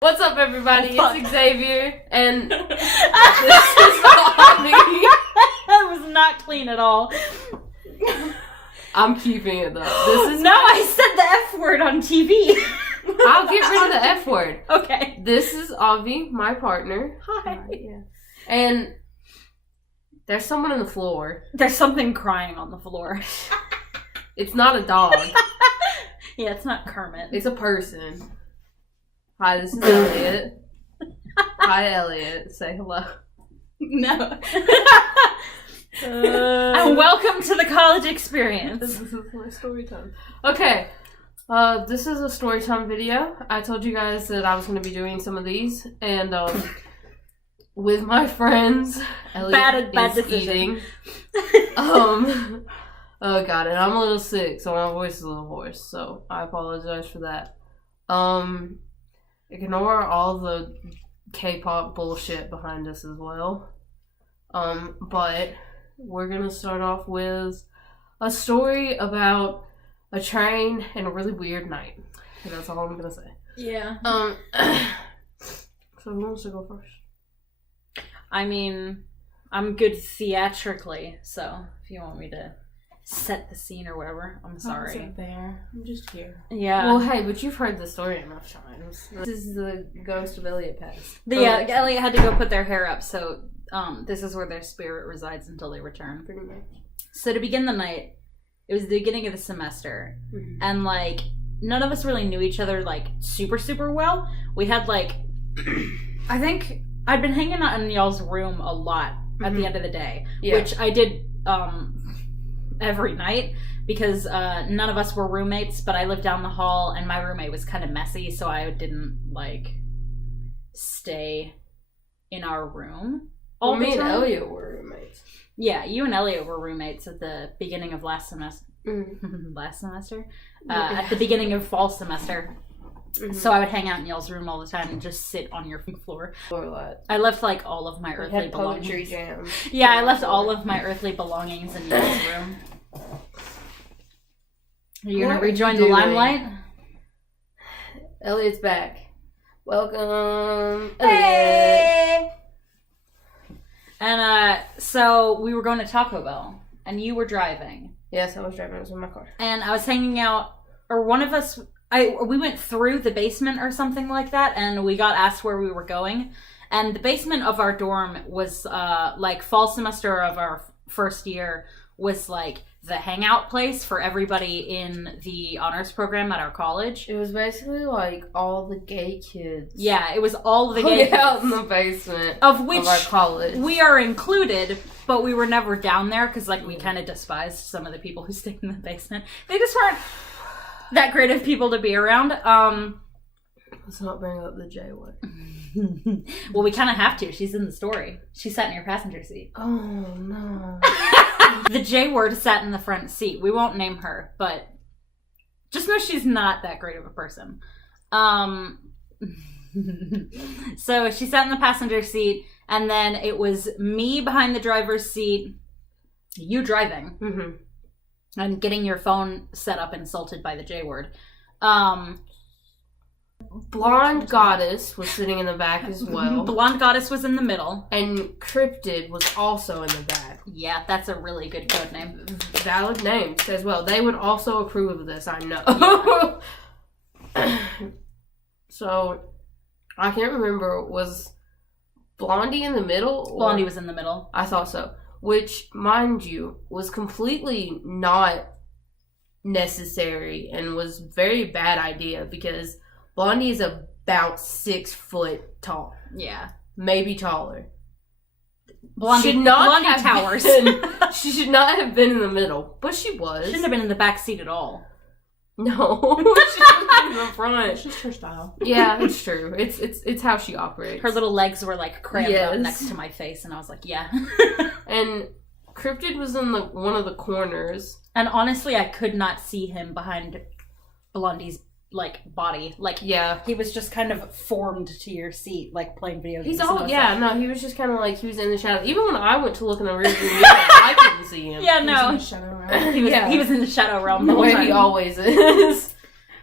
What's up, everybody? It's Xavier, and this is Avi. That was not clean at all. I'm keeping it though. This is I said the F word on TV. I'll get rid of the F word. Okay. This is Avi, my partner. Hi. Yeah. And there's someone on the floor. There's something crying on the floor. It's not a dog. Yeah, it's not Kermit. It's a person. Hi, this is Elliot. Hi, Elliot. Say hello. No. And welcome to the college experience. This is my story time. Okay. This is a story time video. I told you guys that I was going to be doing some of these, and with my friends, Elliot is eating. Oh god, and I'm a little sick, so my voice is a little hoarse. So I apologize for that. Ignore all the K-pop bullshit behind us as well. But we're gonna start off with a story about a train and a really weird night. And that's all I'm gonna say. Yeah. So who wants to go first? I mean, I'm good theatrically, so if you want me to set the scene or whatever, I'm sorry. I'm there. I'm just here. Yeah. Well, hey, but you've heard the story enough times. This is the ghost of Elliot Pass. Yeah, Elliot had to go put their hair up, so this is where their spirit resides until they return. Pretty much. So to begin the night, it was the beginning of the semester, and like none of us really knew each other like super well. We had like, I think I'd been hanging out in y'all's room a lot at the end of the day, which I did every night because none of us were roommates, but I lived down the hall and my roommate was kind of messy, so I didn't like stay in our room all the time. Me and Elliot were roommates. Yeah, you and Elliot were roommates at the beginning of last semester. Last semester? At the beginning of fall semester. So I would hang out in y'all's room all the time and just sit on your floor. I left like all of my earthly belongings. Poetry jam. Yeah, I left all of my earthly belongings in y'all's room. Are you gonna rejoin the limelight? Elliot's back. Welcome, Elliot. Hey! And so we were going to Taco Bell, and you were driving. Yes, I was driving. I was in my car. And I was hanging out, or one of us. We went through the basement or something like that, and we got asked where we were going. And the basement of our dorm was, like, fall semester of our first year was, like, the hangout place for everybody in the honors program at our college. It was basically, like, all the gay kids. Yeah, it was all the gay kids. out in the basement of which our college. We are included, but we were never down there because, like, we kind of despised some of the people who stayed in the basement. They just weren't that great of people to be around. Let's not bring up the J word. Well, we kind of have to. She's in the story. She sat in your passenger seat. Oh, no. The J word sat in the front seat. We won't name her, but just know she's not that great of a person. So she sat in the passenger seat, and then it was me behind the driver's seat, you driving. And getting your phone set up insulted by the J word. Blonde Goddess was sitting in the back as well. Blonde Goddess was in the middle. And Cryptid was also in the back. Yeah, that's a really good code name. Valid names as well. They would also approve of this, I know. Yeah. So, I can't remember, was Blondie in the middle? Blondie was in the middle. I thought so. Which, mind you, was completely not necessary and was a very bad idea because Blondie is about 6 foot tall. Yeah. Maybe taller. Blondie towers. She should not have been in the middle, but she was. Shouldn't have been in the back seat at all. No, she should have been in the front. It's just her style. Yeah, it's true. It's how she operates. Her little legs were like crammed up next to my face, and I was like, yeah. And Cryptid was in one of the corners. And honestly, I could not see him behind Blondie's like body. Like, yeah, he was just kind of formed to your seat, like playing video games. He was just kind of like, he was in the shadow. Even when I went to look in the rearview mirror, I couldn't see him. Yeah, no. He was in the shadow realm. He was in the shadow realm the way he always is.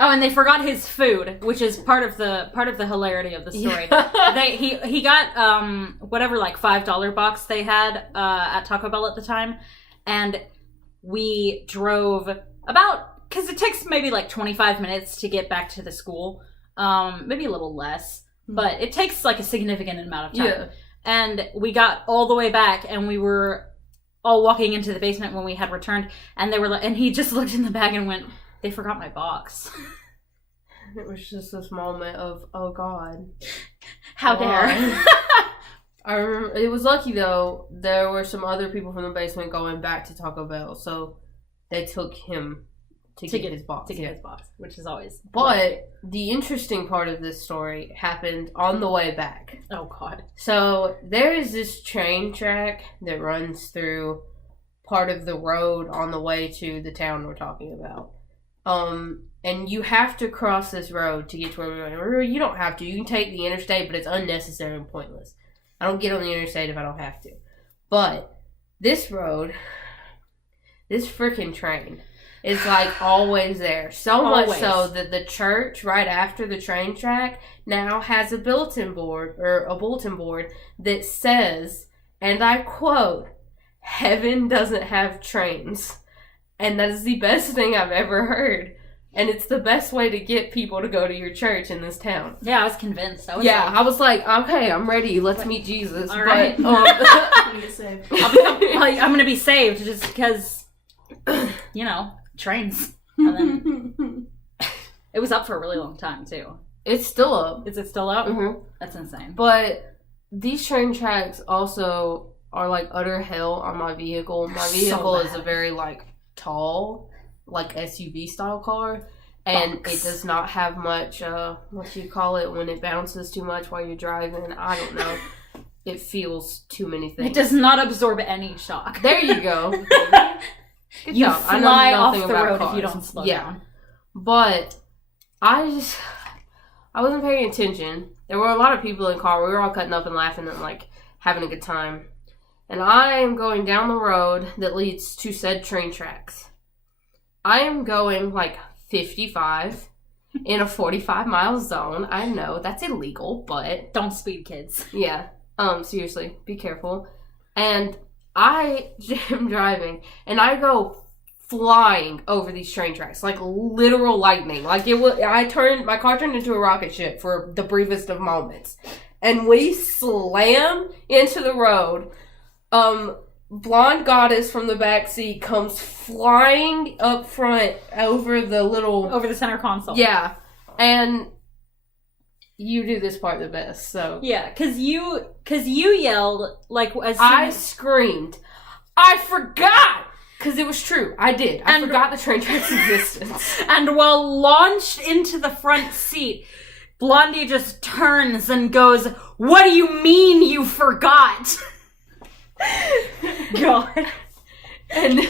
Oh, and they forgot his food, which is part of the hilarity of the story. Yeah. He got whatever like $5 box they had at Taco Bell at the time, and we drove about, because it takes maybe like 25 minutes to get back to the school, maybe a little less, but it takes like a significant amount of time. Yeah. And we got all the way back, and we were all walking into the basement when we had returned, and they were like, and he just looked in the bag and went, "They forgot my box." It was just this moment of, oh God. How dare. I remember, it was lucky though, there were some other people from the basement going back to Taco Bell, so they took him to get his box. To get his box, which is always... But the interesting part of this story happened on the way back. Oh God. So there is this train track that runs through part of the road on the way to the town we're talking about. And you have to cross this road to get to where we're going. Or you don't have to. You can take the interstate, but it's unnecessary and pointless. I don't get on the interstate if I don't have to. But this road, this freaking train is like always there. So much so that the church right after the train track now has a bulletin board that says, and I quote, "Heaven doesn't have trains." And that is the best thing I've ever heard. And it's the best way to get people to go to your church in this town. Yeah, I was convinced. I was like, okay, I'm ready. Let's meet Jesus. All right. But, I'm going to be saved just because, you know, trains. And then it was up for a really long time, too. It's still up. Is it still up? Mm-hmm. That's insane. But these train tracks also are like utter hell on my vehicle. My vehicle is a very like tall, like SUV style car, and it does not have much what do you call it when it bounces too much while you're driving? I don't know. It feels too many things. It does not absorb any shock. There you go. Good you job. fly off the road cars if you don't slow down. But I wasn't paying attention. There were a lot of people in the car. We were all cutting up and laughing and like having a good time. And I am going down the road that leads to said train tracks. I am going like 55 in a 45-mile zone. I know that's illegal, but don't speed, kids. Yeah. Seriously, be careful. And I am driving, and I go flying over these train tracks, like literal lightning. Like my car turned into a rocket ship for the briefest of moments. And we slam into the road. Blonde goddess from the back seat comes flying up front over the center console. Yeah. And you do this part the best, so. Yeah, cause you yelled, like, I screamed, "I forgot!" Cause it was true. I did. I forgot the train track's existence. And while launched into the front seat, Blondie just turns and goes, "What do you mean you forgot?" God. And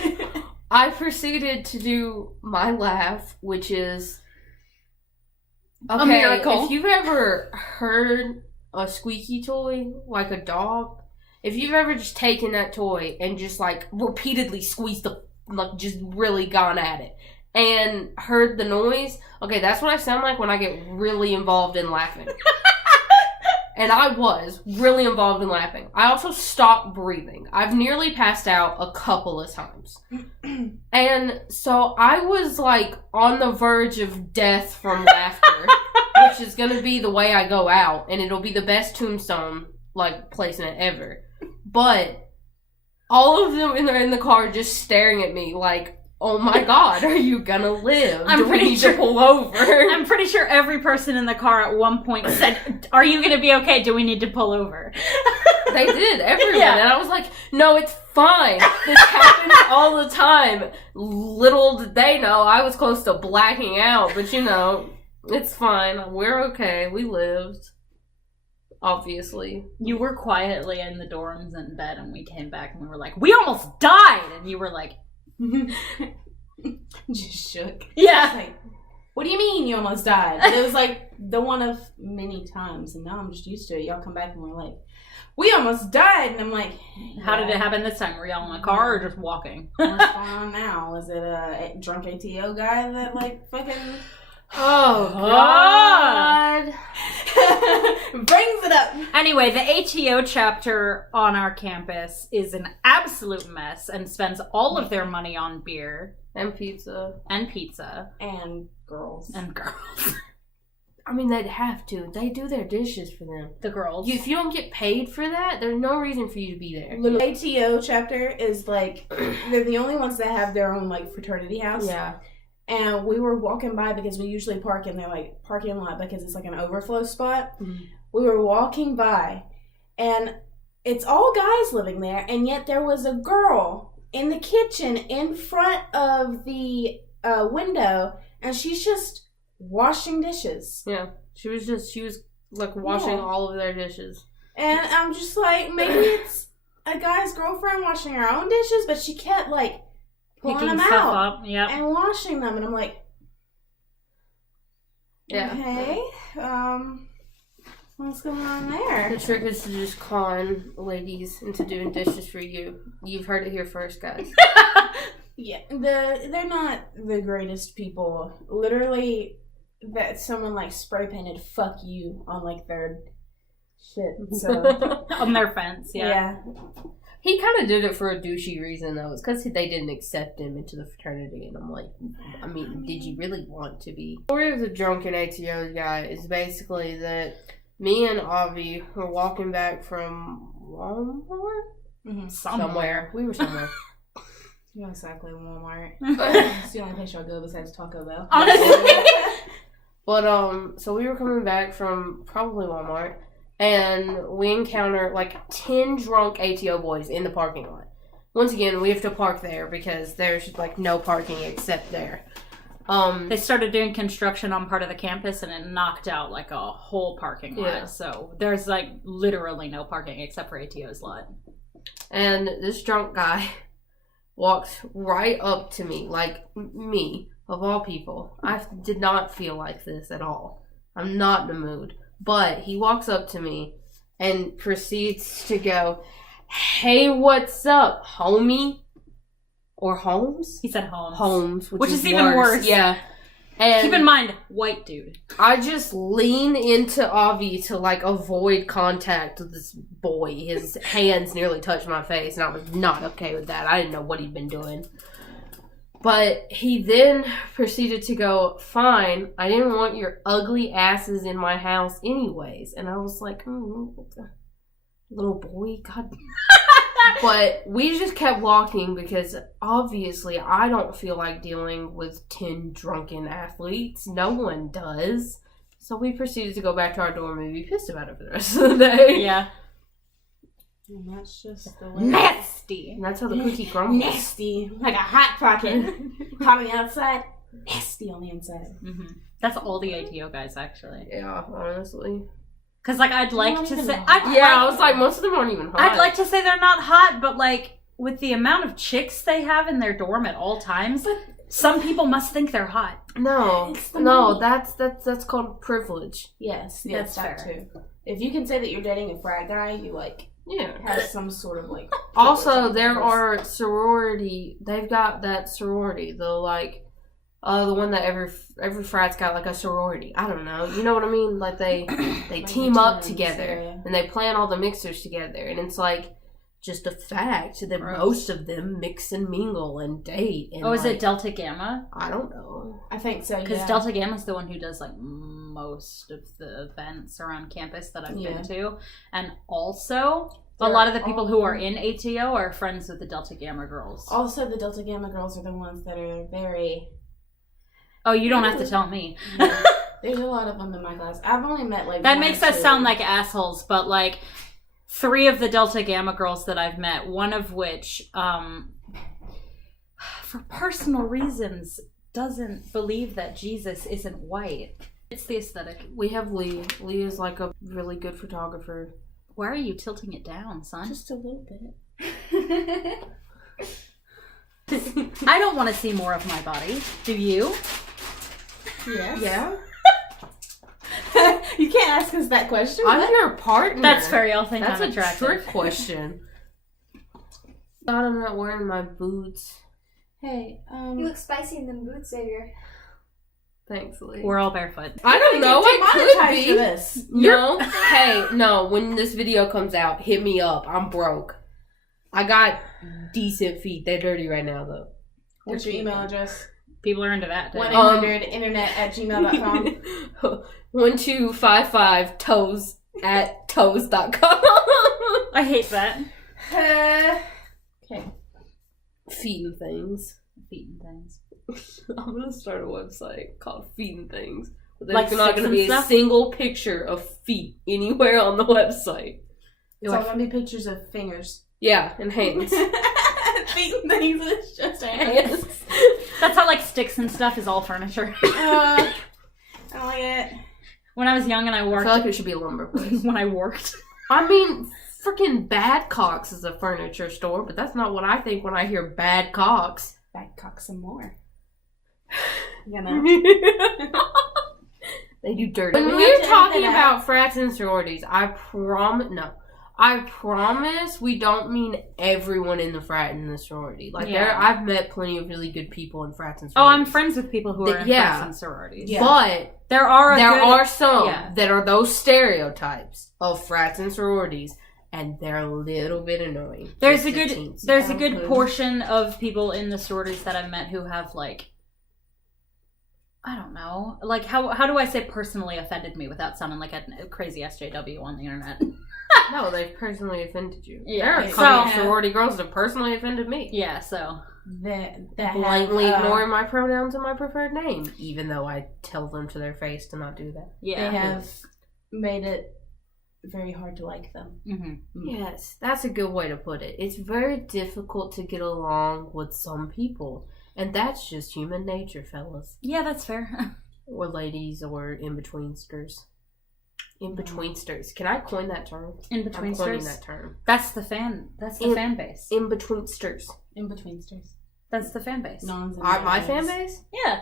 I proceeded to do my laugh, which is a miracle. If you've ever heard a squeaky toy, like a dog, if you've ever just taken that toy and just like repeatedly squeezed just really gone at it and heard the noise, okay, that's what I sound like when I get really involved in laughing. And I was really involved in laughing. I also stopped breathing. I've nearly passed out a couple of times. And so I was like on the verge of death from laughter, which is going to be the way I go out. And it'll be the best tombstone like placement ever. But all of them in the car just staring at me like, oh my God, are you gonna live? Do we need to pull over? I'm pretty sure every person in the car at one point said, "Are you gonna be okay? Do we need to pull over?" They did, everyone. Yeah. And I was like, no, it's fine. This happens all the time. Little did they know I was close to blacking out, but you know, it's fine. We're okay. We lived. Obviously. You were quietly in the dorms in bed, and we came back and we were like, "We almost died!" And you were like, just shook. Yeah. Like, what do you mean you almost died? It was like the one of many times, and now I'm just used to it. Y'all come back and we're like, "We almost died," and I'm like, yeah. How did it happen this time? Were y'all in a car or just walking? What's going on now? Was it a drunk ATO guy that like fucking Oh, God. Brings it up. Anyway, the ATO chapter on our campus is an absolute mess and spends all of their money on beer. And pizza. And pizza. And girls. And girls. I mean, they'd have to. They do their dishes for them. The girls. If you don't get paid for that, there's no reason for you to be there. The ATO chapter is like, they're the only ones that have their own like fraternity house. Yeah. And we were walking by because we usually park in their like parking lot because it's like an overflow spot. Mm-hmm. We were walking by and it's all guys living there, and yet there was a girl in the kitchen in front of the window, and she's just washing dishes. Yeah. She was like washing all of their dishes. And I'm just like, maybe it's a guy's girlfriend washing her own dishes, but she kept like pulling them out and washing them, and I'm like, okay, what's going on there? The trick is to just con ladies into doing dishes for you. You've heard it here first, guys. Yeah, they're not the greatest people. Literally, that someone like spray painted "fuck you" on like their shit, so on their fence. Yeah. He kind of did it for a douchey reason, though. It's because they didn't accept him into the fraternity. And I'm like, I mean, did you really want to be? The story of the drunken ATO guy is basically that me and Avi were walking back from Walmart? Mm-hmm. Somewhere. We were somewhere. Not exactly Walmart. It's the only place I go besides Taco Bell. Honestly. But, so we were coming back from probably Walmart. And we encounter like 10 drunk ATO boys in the parking lot. Once again, we have to park there because there's like no parking except there. They started doing construction on part of the campus and it knocked out like a whole parking lot. Yeah. So there's like literally no parking except for ATO's lot. And this drunk guy walks right up to me, like me, of all people. I did not feel like this at all. I'm not in the mood. But he walks up to me and proceeds to go, "Hey, what's up, homie?" Or Holmes? He said Holmes. Holmes, which is even worse. Yeah. And keep in mind, white dude. I just lean into Avi to like avoid contact with this boy. His hands nearly touched my face, and I was not okay with that. I didn't know what he'd been doing. But he then proceeded to go, "Fine, I didn't want your ugly asses in my house anyways." And I was like, little boy, God. But we just kept walking because obviously I don't feel like dealing with 10 drunken athletes. No one does. So we proceeded to go back to our dorm and be pissed about it for the rest of the day. Yeah. And that's just the way. Nasty. And that's how the cookie crumbles. Nasty. Like a hot pocket. Hot on the outside, nasty on the inside. Mm-hmm. That's all the ATO guys, actually. Yeah, honestly. Because, like, I'd like to say... I was like, most of them aren't even hot. I'd like to say they're not hot, but, like, with the amount of chicks they have in their dorm at all times, some people must think they're hot. No, that's called privilege. Yes, that's fair. Too. If you can say that you're dating a frat guy, you, like... Yeah. Has some sort of like. Also, there are sorority. They've got that sorority. The one that every frat's got like a sorority. I don't know. You know what I mean? Like they like team up together and they plan all the mixers together, and it's like just a fact that most of them mix and mingle and date. And is it Delta Gamma? I don't know. I think so. Because Delta Gamma's the one who does like most of the events around campus that I've been to, and also a lot of the people who are in ATO are friends with the Delta Gamma girls. Also, the Delta Gamma girls are the ones that are very. Oh, you don't have to tell me. Yeah. There's a lot of them in my class. I've only met like. That makes us sound like assholes, but like 3 of the Delta Gamma girls that I've met, one of which, for personal reasons, doesn't believe that Jesus isn't white. It's the aesthetic. We have Lee. Lee is like a really good photographer. Why are you tilting it down, son? Just a little bit. I don't want to see more of my body. Do you? Yes. Yeah. You can't ask us that question. I'm your partner. That's fair. Y'all think that's I'm attractive. Trick question. God, I'm not wearing my boots. Hey, you look spicy in them boots, Xavier. Thanks, Lee. We're all barefoot. I don't know. I could be. For this. No. Hey, no. When this video comes out, hit me up. I'm broke. I got decent feet. They're dirty right now, though. What's your email address? People are into that. 1-800-internet@gmail.com. 1255toes@toes.com. I hate that. Okay. Feet and things. Feet and things. I'm gonna start a website called Feet and Things. But there's Like not gonna be a single picture of feet anywhere on the website. It's all gonna be pictures of fingers. Yeah, and hands. Feet and things, it's just hands. That's how like sticks and stuff is all furniture. I don't like it. When I was young and I worked, I feel like it should be a lumber place. when I worked, I mean, freaking Badcock's is a furniture store, but that's not what I think when I hear Badcock's. Badcock some more. You know? They do dirty. When we're talking about frats and sororities, I promise we don't mean everyone in the frat and the sorority. Like, I've met plenty of really good people in frats and sororities. Oh, I'm friends with people who are in frats and sororities. Yeah. But there are some that are those stereotypes of frats and sororities, and they're a little bit annoying. There's a good portion of people in the sororities that I've met who have, like, I don't know, like, how do I say personally offended me without sounding like a crazy SJW on the internet? No, they've personally offended you. Yeah. There are a couple of sorority girls that personally offended me. Yeah, so. That blankly ignoring my pronouns and my preferred name, even though I tell them to their face to not do that. Yeah. They have made it very hard to like them. Mm-hmm. Yes, that's a good way to put it. It's very difficult to get along with some people, and that's just human nature, fellas. Yeah, that's fair. Or ladies, or in-betweensters. In-betweensters. Can I coin that term? In-betweensters? I'm coining that term. That's the fan base. In-betweensters. In-betweensters. That's the fan base. My fan base? Yeah.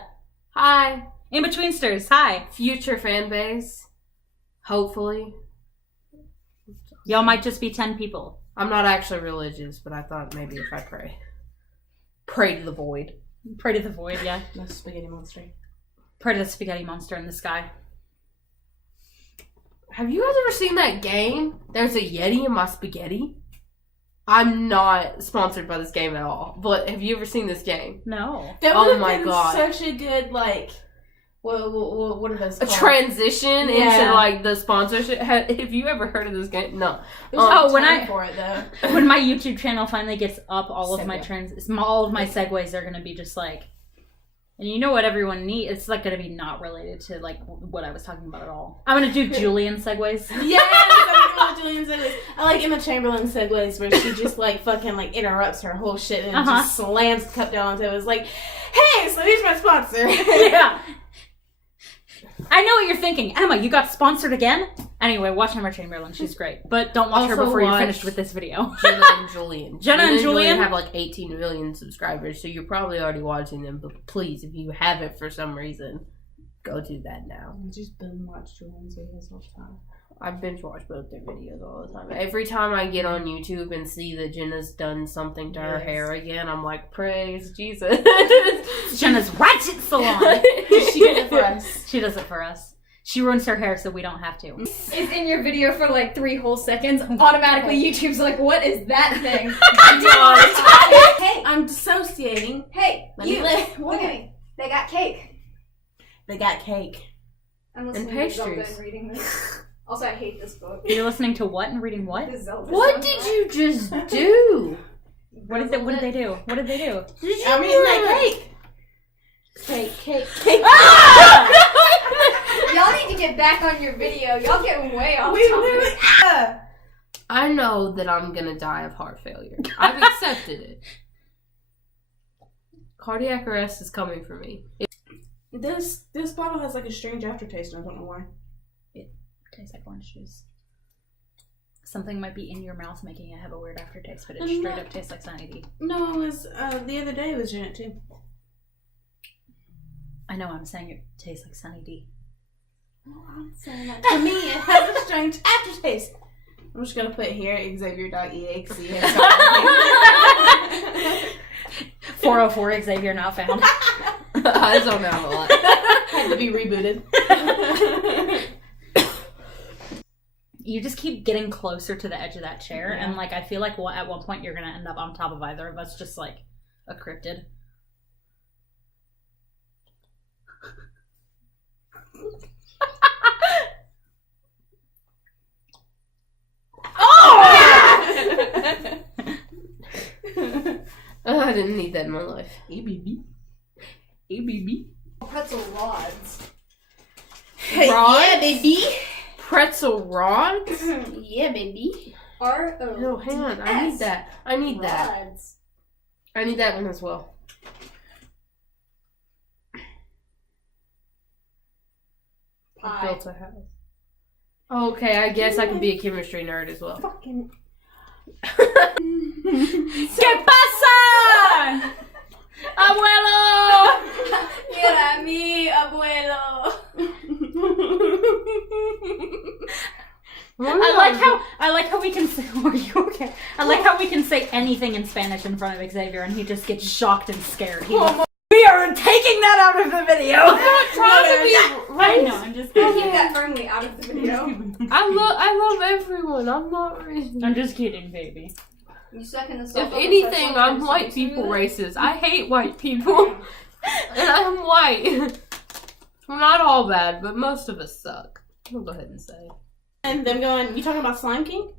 Hi. In-betweensters. Hi. Future fan base. Hopefully. Y'all might just be 10 people. I'm not actually religious, but I thought maybe if I pray. Pray to the void. Pray to the void, yeah. The spaghetti monster. Pray to the spaghetti monster in the sky. Have you guys ever seen that game? There's a Yeti in my spaghetti. I'm not sponsored by this game at all, but have you ever seen this game? No. That would have been such a good, like, what are those called? Transition into, like, the sponsorship. Have you ever heard of this game? No. When my YouTube channel finally gets up, all of my segues are going to be just like, and you know what everyone needs? It's like going to be not related to like what I was talking about at all. I'm going to do Julian segues. Yes, I love Julian segues. I like Emma Chamberlain segues where she just like fucking like interrupts her whole shit and just slams the cup down onto it. It's like, hey, so here's my sponsor. Yeah. I know what you're thinking. Emma, you got sponsored again? Anyway, watch Emma Chamberlain. She's great. But don't watch her before you're finished with this video. Jenna and Julian. Jenna and Julian have like 18 million subscribers, so you're probably already watching them. But please, if you haven't for some reason, go do that now. I just binge watch Julian's videos all the time. I binge watch both their videos all the time. Every time I get on YouTube and see that Jenna's done something to her hair again, I'm like, praise Jesus. Jenna's ratchet salon. She did it for us. She does it for us. She ruins her hair so we don't have to. It's in your video for like 3 whole seconds. Automatically, YouTube's like, what is that thing? Hey, I'm dissociating. Hey, look at me. They got cake. They got cake. I'm listening to Zelda and reading this. Also, I hate this book. You're listening to what and reading what? What did you just do? What did they do? What did they do? I mean, like cake. Ah! Y'all need to get back on your video. Y'all getting way off topic. I know that I'm gonna die of heart failure. I've accepted it. Cardiac arrest is coming for me. This bottle has like a strange aftertaste, and I don't know why. It tastes like orange juice. Something might be in your mouth making it have a weird aftertaste, but it straight up tastes like Sunny D. No, it was the other day it was in it too. I know, I'm saying it tastes like Sunny D. Oh, I'm saying that to me it has a strange aftertaste. I'm just gonna put here xavierjalston. 404 Xavier not found. I don't know a lot. Had to be rebooted. You just keep getting closer to the edge of that chair, and like I feel like at one point you're gonna end up on top of either of us, just like a cryptid. Oh, I didn't need that in my life. Hey, baby. Hey, baby. Pretzel rods. Yeah, baby. Pretzel rods? Yeah, baby. R-O-D-S. No, hang on. I need that. I need that. Rods. I need that one as well. Pie. Built a house. Okay, I guess I can be a chemistry nerd as well. Fucking. ¿Qué pasa? Abuelo! Mira mi abuelo. I like how we can say are you okay? I like how we can say anything in Spanish in front of Xavier and he just gets shocked and scared. We are taking that out of the video. I'm not trying to be I know, I'm just kidding. Keep that firmly out of the video. I love everyone. I'm not racist. I'm just kidding, baby. You suck in the If anything, I'm white people racist. I hate white people. And I'm white. We're not all bad, but most of us suck. I'll go ahead and say. And them going, you talking about Slime King?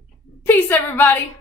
Peace, everybody.